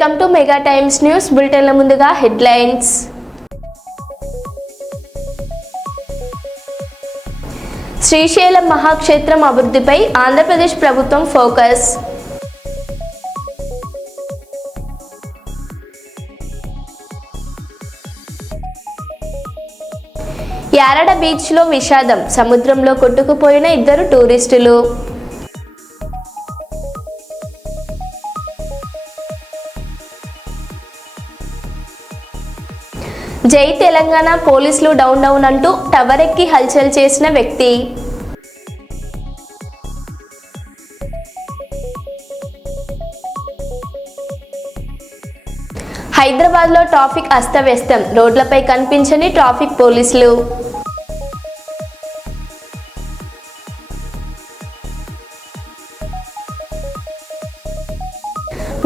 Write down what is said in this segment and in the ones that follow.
Welcome to Mega Times news బులెటిన్ల ముందుగా headlines. Srisailam మహాక్షేత్రం అభివృద్ధిపై ఆంధ్రప్రదేశ్ ప్రభుత్వం ఫోకస్. యారడ బీచ్లో విషాదం, సముద్రంలో కొట్టుకుపోయిన 2 టూరిస్టులు. జై తెలంగాణ, పోలీసులు డౌన్ డౌన్ అంటూ టవర్ ఎక్కి హల్చల్ చేసిన వ్యక్తి. హైదరాబాద్లో ట్రాఫిక్ అస్తవ్యస్తం, రోడ్లపై కనిపించని ట్రాఫిక్ పోలీసులు.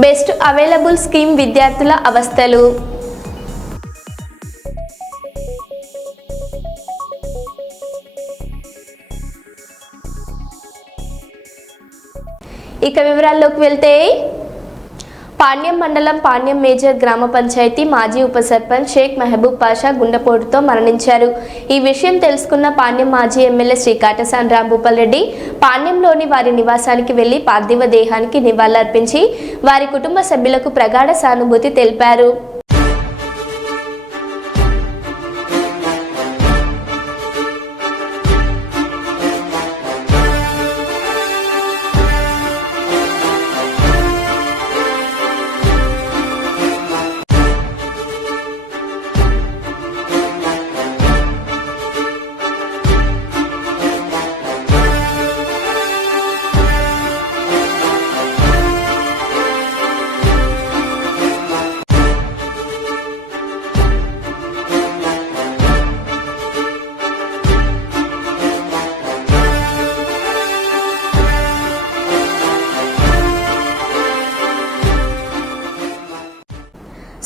బెస్ట్ అవైలబుల్ స్కీమ్ విద్యార్థుల అవస్థలు. ఇక వివరాల్లోకి వెళ్తే, పాణ్యం మండలం పాణ్యం మేజర్ గ్రామ పంచాయతీ మాజీ ఉప సర్పంచ్ షేక్ మెహబూబ్ పాషా గుండెపోటుతో మరణించారు. ఈ విషయం తెలుసుకున్న పాణ్యం మాజీ ఎమ్మెల్యే శ్రీ కాటసాని రాంభూపాల్ రెడ్డి పాణ్యంలోని వారి నివాసానికి వెళ్లి పార్థివ దేహానికి నివాళులర్పించి వారి కుటుంబ సభ్యులకు ప్రగాఢ సానుభూతి తెలిపారు.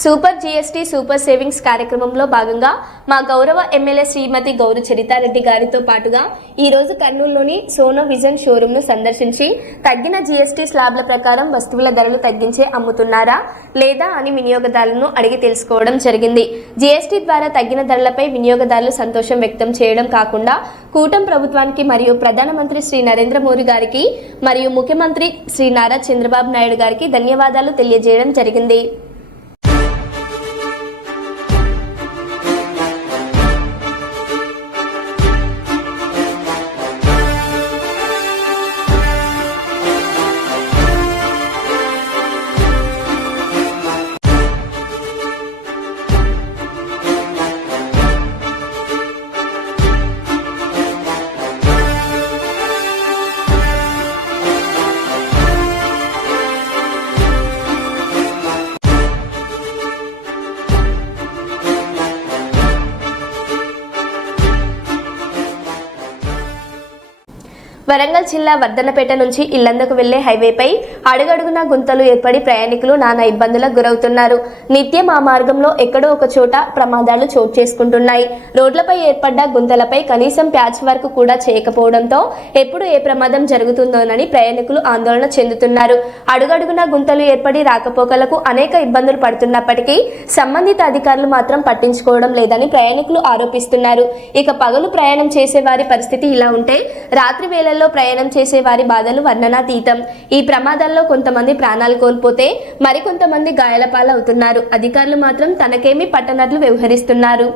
సూపర్ జీఎస్టీ సూపర్ సేవింగ్స్ కార్యక్రమంలో భాగంగా మా గౌరవ ఎమ్మెల్యే శ్రీమతి గౌరు చరితారెడ్డి గారితో పాటుగా ఈరోజు కర్నూలులోని సోనో విజన్ షోరూమ్ను సందర్శించి తగ్గిన జీఎస్టీ స్లాబ్ల ప్రకారం వస్తువుల ధరలు తగ్గించే అమ్ముతున్నారా లేదా అని వినియోగదారులను అడిగి తెలుసుకోవడం జరిగింది. జీఎస్టీ ద్వారా తగ్గిన ధరలపై వినియోగదారులు సంతోషం వ్యక్తం చేయడం కాకుండా కూటమి ప్రభుత్వానికి మరియు ప్రధానమంత్రి శ్రీ నరేంద్ర మోదీ గారికి మరియు ముఖ్యమంత్రి శ్రీ నారా చంద్రబాబు నాయుడు గారికి ధన్యవాదాలు తెలియజేయడం జరిగింది. వరంగల్ జిల్లా వర్ధనపేట నుంచి ఇల్లందుకు వెళ్లే హైవేపై అడుగడుగునా గుంతలు ఏర్పడి ప్రయాణికులు నానా ఇబ్బందులకు గురవుతున్నారు. నిత్యం ఆ మార్గంలో ఎక్కడో ఒక చోట ప్రమాదాలు చోటు చేసుకుంటున్నాయి. రోడ్లపై ఏర్పడ్డ గుంతలపై కనీసం ప్యాచ్ వర్క్ కూడా చేయకపోవడంతో ఎప్పుడు ఏ ప్రమాదం జరుగుతుందోనని ప్రయాణికులు ఆందోళన చెందుతున్నారు. అడుగడుగునా గుంతలు ఏర్పడి రాకపోకలకు అనేక ఇబ్బందులు పడుతున్నప్పటికీ సంబంధిత అధికారులు మాత్రం పట్టించుకోవడం లేదని ప్రయాణికులు ఆరోపిస్తున్నారు. ఇక పగలు ప్రయాణం చేసే వారి పరిస్థితి ఇలా ఉంటే రాత్రి వేళ ప్రయాణం చేసే వారి బాధలు వర్ణనాతీతం. ఈ ప్రమాదాల్లో కొంతమంది ప్రాణాలు కోల్పోతే మరికొంతమంది గాయాల పాలవుతున్నారు. అధికారులు మాత్రం తనకేమీ పట్టనట్లు వ్యవహరిస్తున్నారు.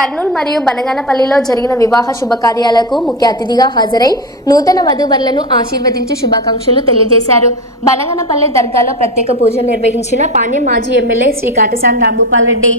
కర్నూలు మరియు బనగానపల్లిలో జరిగిన వివాహ శుభకార్యాలకు ముఖ్య అతిథిగా హాజరై నూతన వధూవరులను ఆశీర్వదించి శుభాకాంక్షలు తెలియజేశారు. బనగానపల్లి దర్గాలో ప్రత్యేక పూజలు నిర్వహించిన పాణ్యం మాజీ ఎమ్మెల్యే శ్రీ కాటసాని రాంభూపాల్ రెడ్డి.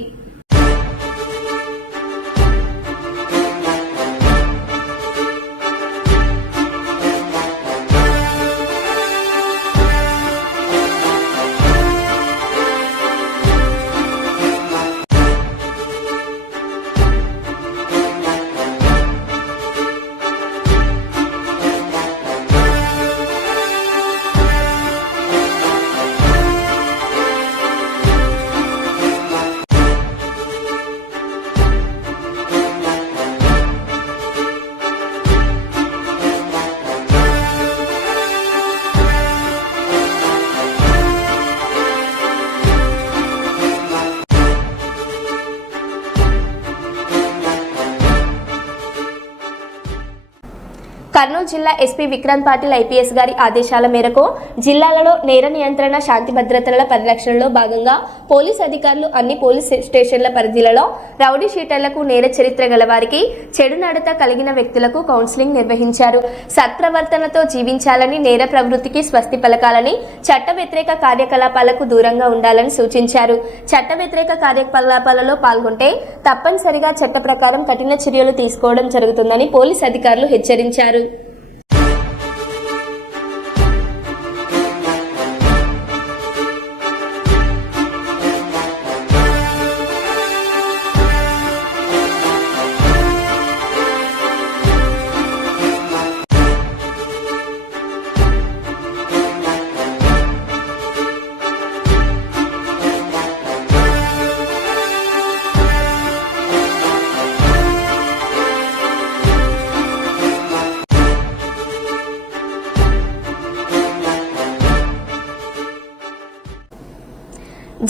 కర్నూలు జిల్లా ఎస్పీ విక్రాంత్ పాటిల్ ఐపీఎస్ గారి ఆదేశాల మేరకు జిల్లాలలో నేర నియంత్రణ, శాంతి భద్రతల పరిరక్షణలో భాగంగా పోలీస్ అధికారులు అన్ని పోలీస్ స్టేషన్ల పరిధిలలో రౌడీ షీటర్లకు, నేర చరిత్ర గల వారికి, చెడు నడత కలిగిన వ్యక్తులకు కౌన్సిలింగ్ నిర్వహించారు. సత్ప్రవర్తనతో జీవించాలని, నేర ప్రవృత్తికి స్వస్తి పలకాలని, చట్ట వ్యతిరేక కార్యకలాపాలకు దూరంగా ఉండాలని సూచించారు. చట్ట వ్యతిరేక కార్యకలాపాలలో పాల్గొంటే తప్పనిసరిగా చట్ట ప్రకారం కఠిన చర్యలు తీసుకోవడం జరుగుతుందని పోలీస్ అధికారులు హెచ్చరించారు.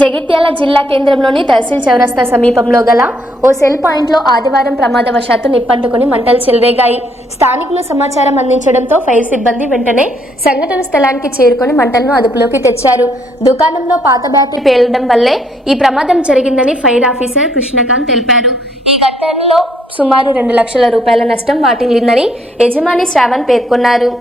జగిత్యాల జిల్లా కేంద్రంలోని తహసీల్ చౌరస్తా సమీపంలో గల ఓ సెల్ పాయింట్లో ఆదివారం ప్రమాదవశాత్తు నిప్పంటుకుని మంటలు చెలరేగాయి. స్థానికులు సమాచారం అందించడంతో ఫైర్ సిబ్బంది వెంటనే సంఘటన స్థలానికి చేరుకుని మంటలను అదుపులోకి తెచ్చారు. దుకాణంలో పాత బ్యాటరీ పేలడం వల్లే ఈ ప్రమాదం జరిగిందని ఫైర్ ఆఫీసర్ కృష్ణకాంత్ తెలిపారు. ఈ ఘటనలో సుమారు 2 లక్షల రూపాయల నష్టం వాటిల్లిందని యజమాని శ్రావణ్ పేర్కొన్నారు.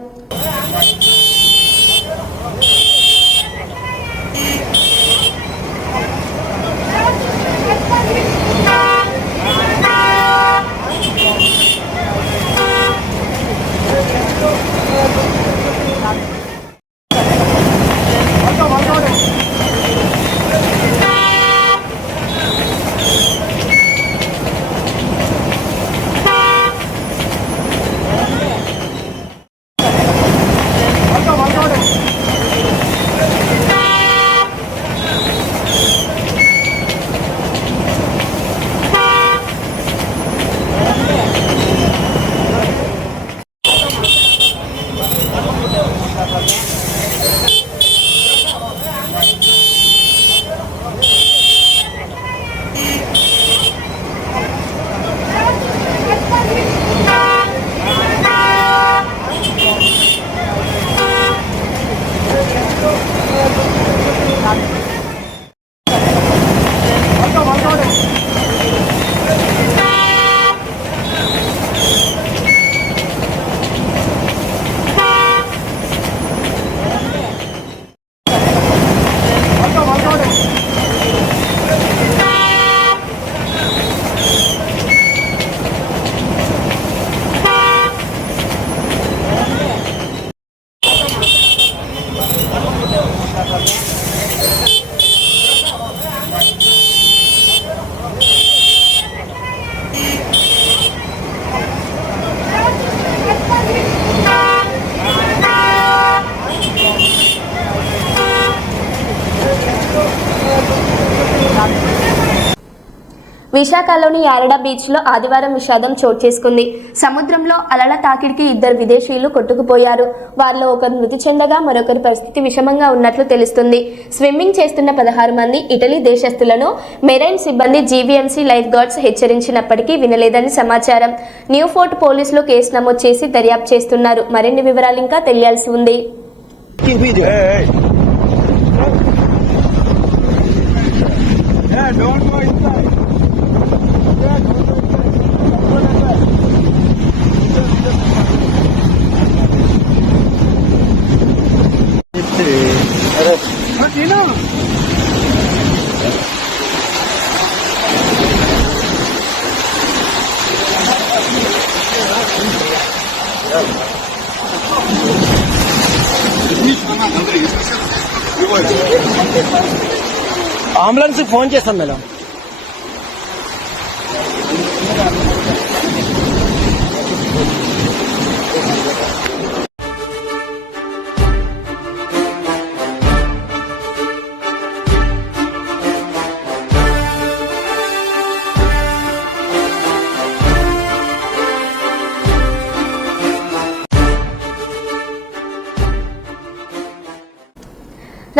విశాఖలోని యారడా బీచ్లో ఆదివారం విషాదం చోటు చేసుకుంది. సముద్రంలో అలల తాకిడికి 2 విదేశీయులు కొట్టుకుపోయారు. వారిలో ఒకరు మృతి చెందగా మరొకరి పరిస్థితి విషమంగా ఉన్నట్లు తెలుస్తుంది. స్విమ్మింగ్ చేస్తున్న 16 మంది ఇటలీ దేశస్థులను మెరైన్ సిబ్బంది జీవీఎంసీ లైఫ్ గార్డ్స్ హెచ్చరించినప్పటికీ వినలేదని సమాచారం. న్యూ ఫోర్ట్ పోలీసులు కేసు నమోదు చేసి దర్యాప్తు చేస్తున్నారు. మరిన్ని వివరాలు ఇంకా తెలియాల్సి ఉంది. Don't go inside. Yeah, don't go inside. Ambulance phone చేస్తాం మేడం.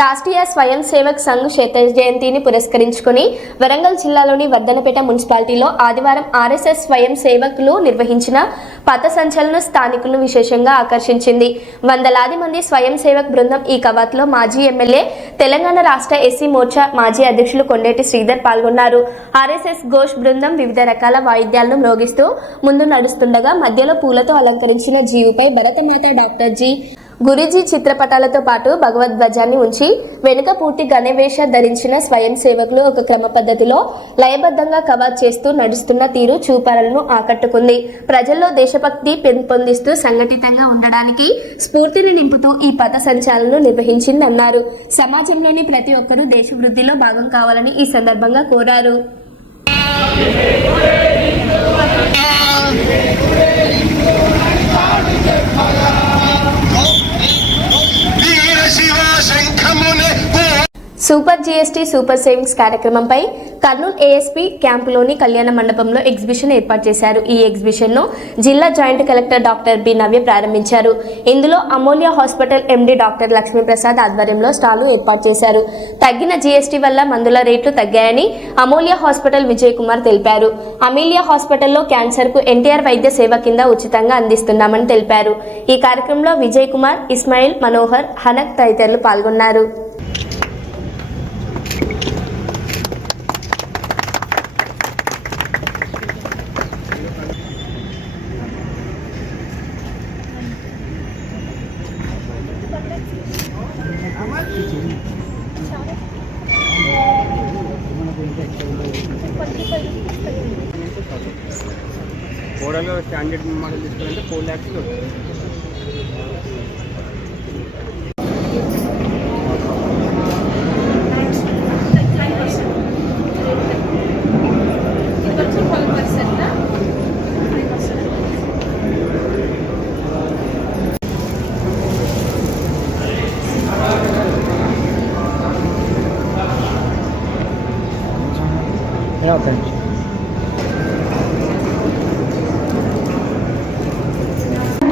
రాష్ట్రీయ స్వయం సేవక్ సంఘ్ శత జయంతిని పురస్కరించుకుని వరంగల్ జిల్లాలోని వర్ధనపేట మున్సిపాలిటీలో ఆదివారం ఆర్ఎస్ఎస్ స్వయం సేవకులు నిర్వహించిన పథ సంచలనం స్థానికులను విశేషంగా ఆకర్షించింది. వందలాది మంది స్వయం సేవక్ బృందం ఈ కవాతులో మాజీ ఎమ్మెల్యే, తెలంగాణ రాష్ట్ర ఎస్సీ మోర్చా మాజీ అధ్యక్షులు కొండేటి శ్రీధర్ పాల్గొన్నారు. ఆర్ఎస్ఎస్ ఘోష్ బృందం వివిధ రకాల వాయిద్యాలను మ్రోగిస్తూ ముందు నడుస్తుండగా మధ్యలో పూలతో అలంకరించిన జీవుపై భరతమాత డాక్టర్ జి గురూజీ చిత్రపటాలతో పాటు భగవద్ధ్వజాన్ని ఉంచి వెనుక పూర్తి గణవేష ధరించిన స్వయం సేవకులు ఒక క్రమ పద్ధతిలో లయబద్ధంగా కవాత్ చేస్తూ నడుస్తున్న తీరు చూపరులను ఆకట్టుకుంది. ప్రజల్లో దేశభక్తి పెంపొందిస్తూ సంఘటితంగా ఉండడానికి స్ఫూర్తిని నింపుతూ ఈ పథ సంచాలనం నిర్వహించిందన్నారు. సమాజంలోని ప్రతి ఒక్కరూ దేశ వృద్ధిలో భాగం కావాలని ఈ సందర్భంగా కోరారు. సూపర్ జీఎస్టీ సూపర్ సేవింగ్స్ కార్యక్రమంపై కర్నూలు ఏఎస్పీ క్యాంపులోని కళ్యాణ మండపంలో ఎగ్జిబిషన్ ఏర్పాటు చేశారు. ఈ ఎగ్జిబిషన్ను జిల్లా జాయింట్ కలెక్టర్ డాక్టర్ బి నవ్య ప్రారంభించారు. ఇందులో అమూల్య హాస్పిటల్ ఎండీ డాక్టర్ లక్ష్మీప్రసాద్ ఆధ్వర్యంలో స్టాలు ఏర్పాటు చేశారు. తగ్గిన జీఎస్టీ వల్ల మందుల రేట్లు తగ్గాయని అమూల్య హాస్పిటల్ విజయ్ కుమార్ తెలిపారు. అమీలియా హాస్పిటల్లో క్యాన్సర్కు ఎన్టీఆర్ వైద్య సేవ కింద ఉచితంగా అందిస్తున్నామని తెలిపారు. ఈ కార్యక్రమంలో విజయ్ కుమార్, ఇస్మాయిల్, మనోహర్, హనక్ తదితరులు పాల్గొన్నారు. కోడలో స్టాండర్డ్ మోడల్ తీసుకోవాలంటే 4 lakhs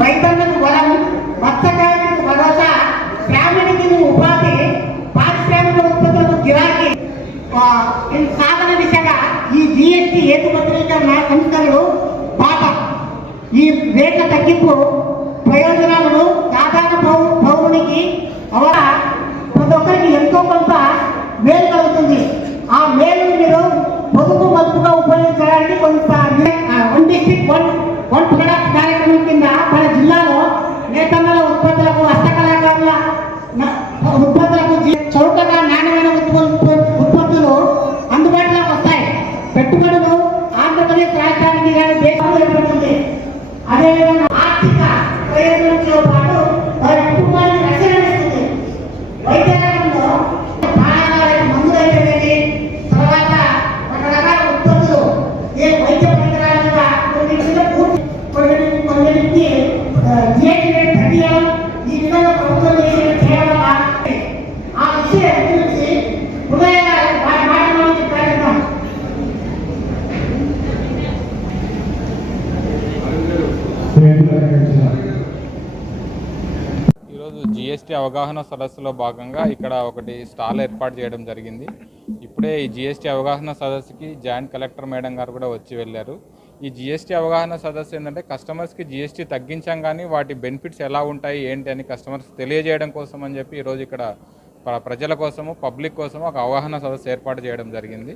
రైతన్నకు వరం, మత్స్యకారులకు భరోసా, గ్రామీణకి ఉపాధి, పారిశ్రామిక ఉత్పత్తులకు గిరాకీ సాధన దిశగా ఈ జీఎస్టీ ఏకపత్రీకరణ సంస్కరణలు పాత ఈ రేట్ల తగ్గింపు ప్రయోజనాలను సాధారణ పౌరునికి ప్రతి ఒక్కరికి ఎంతో కొంత మేలు కలుగుతుంది. ఆ మేలును మీరు పొదుపు మదుపుగా ఉపయోగించడానికి కొంత వన్ డిస్ట్రిక్ట్ వన్ ప్రొడక్ట్ కార్యక్రమం కింద మన జిల్లాలో నేతన్నల ఉత్పత్తులకు, హస్తకళాకారుల ఉత్పత్తులకు చౌకగా నాణ్యమైన ఉత్పత్తులు అందుబాటులోకి వస్తాయి. పెట్టుబడులు ఆంధ్రప్రదేశ్ రాష్ట్రానికి దేశంలో ఏర్పడుతుంది. అదేవిధంగా ఆర్థిక ప్రయోజనంతో పాటు వారి కుటుంబానికి రక్షణ ఇస్తుంది. వైద్య రంగంలో మందులు అయిపోయింది, తర్వాత రకరకాల ఉత్పత్తులు ఏ వైద్య పరికరాలుగా కొన్నింటికి జీఎస్టీ రేట్ తగ్గియడం, ఈ విధంగా ప్రభుత్వం చేయడం ఆ విషయం గురించి హృదయంగా వారి మాటలో చెప్తారు. ఈరోజు జిఎస్టీ అవగాహన సదస్సులో భాగంగా ఇక్కడ ఒకటి స్టాల్ ఏర్పాటు చేయడం జరిగింది. ఇప్పుడే ఈ జిఎస్టీ అవగాహన సదస్సుకి జాయింట్ కలెక్టర్ మేడం గారు కూడా వచ్చి వెళ్ళారు. ఈ జిఎస్టీ అవగాహన సదస్సు ఏంటంటే కస్టమర్స్కి జిఎస్టీ తగ్గించాం కానీ వాటి బెనిఫిట్స్ ఎలా ఉంటాయి ఏంటి అని కస్టమర్స్ తెలియజేయడం కోసం అని చెప్పి ఈరోజు ఇక్కడ ప్రజల కోసము, పబ్లిక్ కోసము ఒక అవగాహన సదస్సు ఏర్పాటు చేయడం జరిగింది.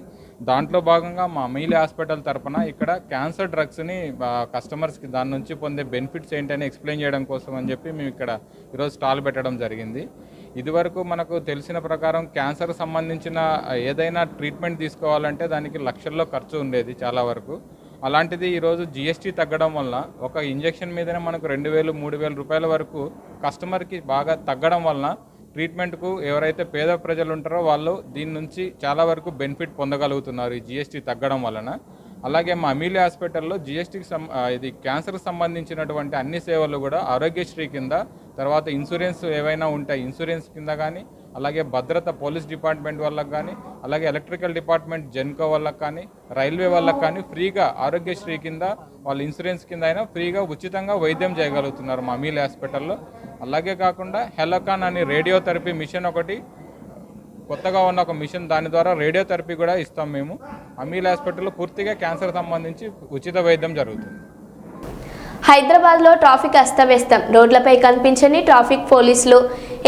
దాంట్లో భాగంగా మా అమీలియా హాస్పిటల్ తరఫున ఇక్కడ క్యాన్సర్ డ్రగ్స్ని కస్టమర్స్కి దాని నుంచి పొందే బెనిఫిట్స్ ఏంటని ఎక్స్ప్లెయిన్ చేయడం కోసం అని చెప్పి మేము ఇక్కడ ఈరోజు స్టాల్ పెట్టడం జరిగింది. ఇదివరకు మనకు తెలిసిన ప్రకారం క్యాన్సర్ సంబంధించిన ఏదైనా ట్రీట్మెంట్ తీసుకోవాలంటే దానికి లక్షల్లో ఖర్చు ఉండేది చాలా వరకు. అలాంటిది ఈరోజు జిఎస్టీ తగ్గడం వల్ల ఒక ఇంజెక్షన్ మీదనే మనకు 2,000-3,000 రూపాయల వరకు కస్టమర్కి బాగా తగ్గడం వలన ట్రీట్మెంట్కు ఎవరైతే పేద ప్రజలు ఉంటారో వాళ్ళు దీని నుంచి చాలా వరకు బెనిఫిట్ పొందగలుగుతున్నారు ఈ జిఎస్టీ తగ్గడం వలన. అలాగే మా అమీలి హాస్పిటల్లో జిఎస్టీకి ఇది క్యాన్సర్కి సంబంధించినటువంటి అన్ని సేవలు కూడా ఆరోగ్యశ్రీ కింద, తర్వాత ఇన్సూరెన్స్ ఏవైనా ఉంటాయి ఇన్సూరెన్స్ కింద కానీ, అలాగే భద్రత పోలీస్ డిపార్ట్మెంట్ వాళ్ళకి కానీ, అలాగే ఎలక్ట్రికల్ డిపార్ట్మెంట్ జెన్కో వాళ్ళకి కానీ, రైల్వే వాళ్ళకి కానీ ఫ్రీగా ఆరోగ్యశ్రీ కింద వాళ్ళ ఇన్సూరెన్స్ కింద అయినా ఫ్రీగా ఉచితంగా వైద్యం చేయగలుగుతున్నారు మా అమీలి హాస్పిటల్లో. అలాగే కాకుండా హెలకాన్ అని రేడియోథెరపీ మిషన్ ఒకటి కొత్తగా ఉన్న ఒక మిషన్, దాని ద్వారా రేడియోథెరపీ కూడా ఇస్తాం మేము. అమీల్ హాస్పిటల్లో పూర్తిగా క్యాన్సర్ సంబంధించి ఉచిత వైద్యం జరుగుతుంది. హైదరాబాద్లో ట్రాఫిక్ అస్తవ్యస్తం, రోడ్లపై కనిపించని ట్రాఫిక్ పోలీసులు.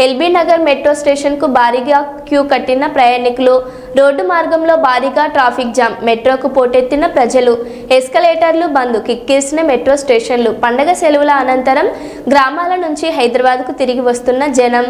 ఎల్బీ నగర్ మెట్రో స్టేషన్కు భారీగా క్యూ కట్టిన ప్రయాణికులు, రోడ్డు మార్గంలో భారీగా ట్రాఫిక్ జామ్, మెట్రోకు పోటెత్తిన ప్రజలు, ఎస్కలేటర్లు బంద్, కిక్కిరిసిన మెట్రో స్టేషన్లు. పండగ సెలవుల అనంతరం గ్రామాల నుంచి హైదరాబాద్కు తిరిగి వస్తున్న జనం.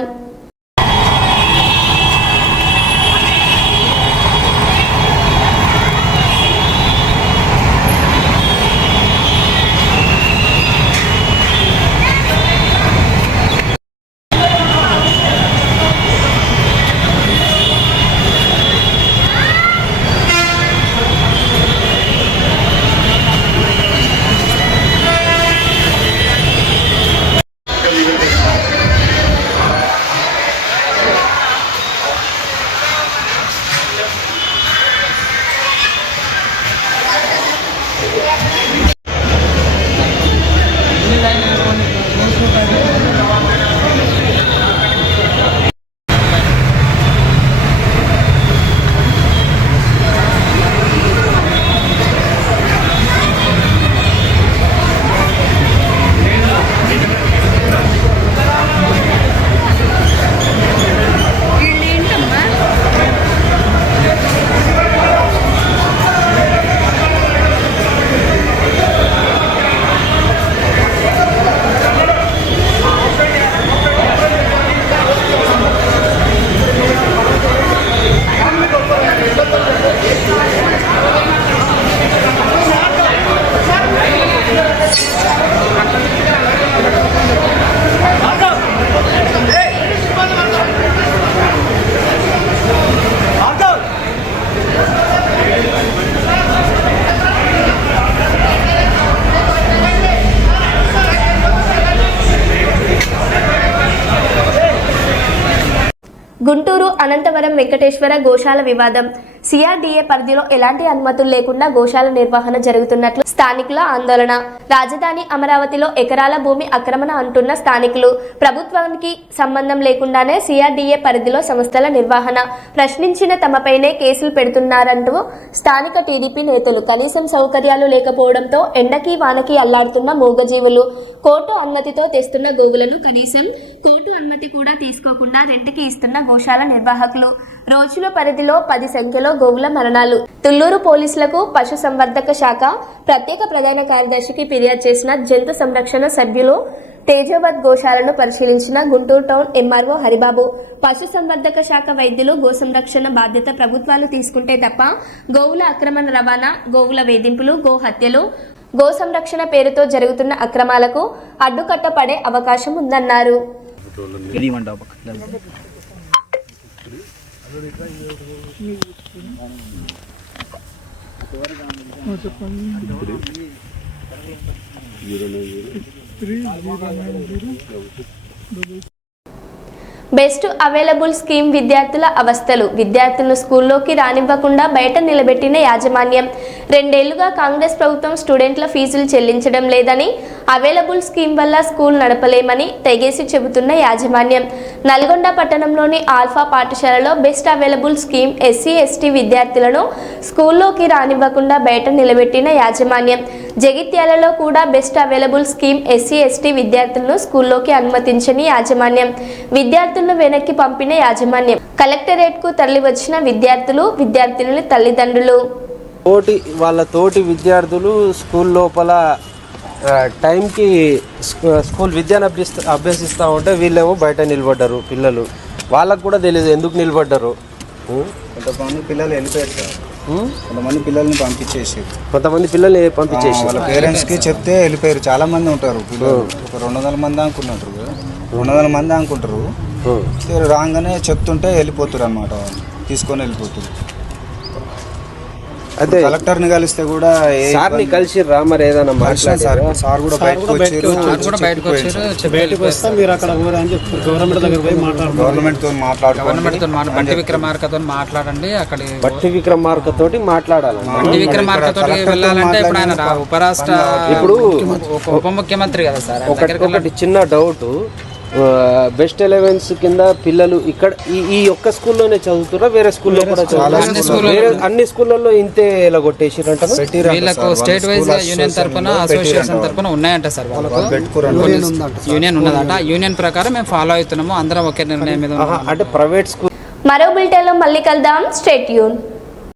గుంటూరు అనంతవరం వెంకటేశ్వర గోశాల వివాదం. సిఆర్డీఏ పరిధిలో ఎలాంటి అనుమతులు లేకుండా గోశాల నిర్వహణ జరుగుతున్నట్లు స్థానికుల ఆందోళన. రాజధాని అమరావతిలో ఎకరాల భూమి ఆక్రమణ అంటున్న స్థానికులు. ప్రభుత్వానికి సంబంధం లేకుండానే సిఆర్డీఏ పరిధిలో సంస్థల నిర్వహణ ప్రశ్నించిన తమపైనే కేసులు పెడుతున్నారంటూ స్థానిక టీడీపీ నేతలు. కనీసం సౌకర్యాలు లేకపోవడంతో ఎండకి వానకి అల్లాడుతున్న మూగజీవులు. కోర్టు అనుమతితో తెస్తున్న గోవులను కనీసం కోర్టు అనుమతి కూడా తీసుకోకుండా రెంట్కి ఇస్తున్న గోశాల నిర్వాహకులు. రోజుల పరిధిలో 10 సంఖ్యలో గోవుల మరణాలు. తుళ్లూరు పోలీసులకు పశు సంవర్ధక శాఖ ప్రత్యేక ప్రధాన కార్యదర్శికి ఫిర్యాదు చేసిన జంతు సంరక్షణ సభ్యులు. తేజోవత్ గోశాలను పరిశీలించిన గుంటూరు టౌన్ ఎంఆర్ఓ హరిబాబు. పశు సంవర్ధక శాఖ వైద్యులు గో సంరక్షణ బాధ్యత ప్రభుత్వాలు తీసుకుంటే తప్ప గోవుల అక్రమ రవాణా, గోవుల వేధింపులు, గో హత్యలు, గో సంరక్షణ పేరుతో జరుగుతున్న అక్రమాలకు అడ్డుకట్టపడే అవకాశం ఉందన్నారు. బెస్ట్ అవైలబుల్ స్కీమ్ విద్యార్థుల అవస్థలు. విద్యార్థులను స్కూల్లోకి రానివ్వకుండా బయట నిలబెట్టిన యాజమాన్యం. 2 ఏళ్లుగా కాంగ్రెస్ ప్రభుత్వం స్టూడెంట్ల ఫీజులు చెల్లించడం లేదని, అవైలబుల్ స్కీమ్ వల్ల స్కూల్ నడపలేమని తెగేసి చెబుతున్న యాజమాన్యం. నల్గొండ పట్టణంలోని ఆల్ఫా పాఠశాలలో బెస్ట్ అవైలబుల్ స్కీమ్ SC/ST విద్యార్థులను స్కూల్లోకి రానివ్వకుండా బయట నిలబెట్టిన యాజమాన్యం. జగిత్యాలలో కూడా బెస్ట్ అవైలబుల్ స్కీమ్ SC/ST విద్యార్థులను స్కూల్లోకి అనుమతించని యాజమాన్యం. విద్యార్థులను వెనక్కి పంపిన యాజమాన్యం. కలెక్టరేట్ కు తరలి వచ్చిన విద్యార్థుల తల్లిదండ్రులు. వాళ్ళ తోటి విద్యార్థులు స్కూల్ లోపల టైంకి స్కూల్ విద్యను అభ్యసిస్తూ ఉంటే వీళ్ళేమో బయట నిలబడ్డారు పిల్లలు. వాళ్ళకు కూడా తెలియదు ఎందుకు నిలబడ్డారు. కొంతమంది పిల్లలు వెళ్ళిపోయారు సార్. కొంతమంది పిల్లల్ని పంపించేసారు. కొంతమంది పిల్లల్ని పంపించేసి వాళ్ళ పేరెంట్స్కి చెప్తే వెళ్ళిపోయారు. చాలా మంది ఉంటారు పిల్లలు, ఒక 200 మంది అనుకున్నట్టు, 200 మంది అనుకుంటారు. రాగానే చెప్తుంటే వెళ్ళిపోతారు అన్నమాట, వాళ్ళు తీసుకొని వెళ్ళిపోతారు. అదే కలెక్టర్ని కలిస్తే కూడా సార్ని కలిసిర్రా మరి ఏదైనా మాట్లాడారు? సార్ కూడా బయటకు వచ్చారు. గవర్నమెంట్ తో బట్టి విక్రమార్కతో మాట్లాడండి. అక్కడ బట్టి విక్రమార్కతోటి మాట్లాడాలి. బట్టి విక్రమార్కతో వెళ్ళాలంటే ఇప్పుడు ఆయన ఉపరాష్ట్ర ఇప్పుడు ఉప ముఖ్యమంత్రి కదా సార్. ఒకటి చిన్న డౌట్, బెస్ట్ 11s కింద పిల్లలు ఇక్కడ ఈ ఒక్క స్కూల్లోనే చదువుతున్నా, వేరే స్కూల్లో కూడా చదువుతున్నారు? అన్ని స్కూళ్ళల్లో ఇంతే ఇలా కొట్టేసిరంట. వీళ్ళకు స్టేట్ వైజ్ యూనియన్ తరఫున అసోసియేషన్ తరఫున ఉన్నాయంట సార్. వాళ్ళకు యూనియన్ ఉన్నదంట. యూనియన్ ప్రకారం మేము ఫాలో అవుతున్నాము, అందరం ఒకే నిర్ణయం మీద. అంటే ప్రైవేట్ స్కూల్. మరో బులెటిన్లో మళ్ళీ కలుద్దాం. Stay tune.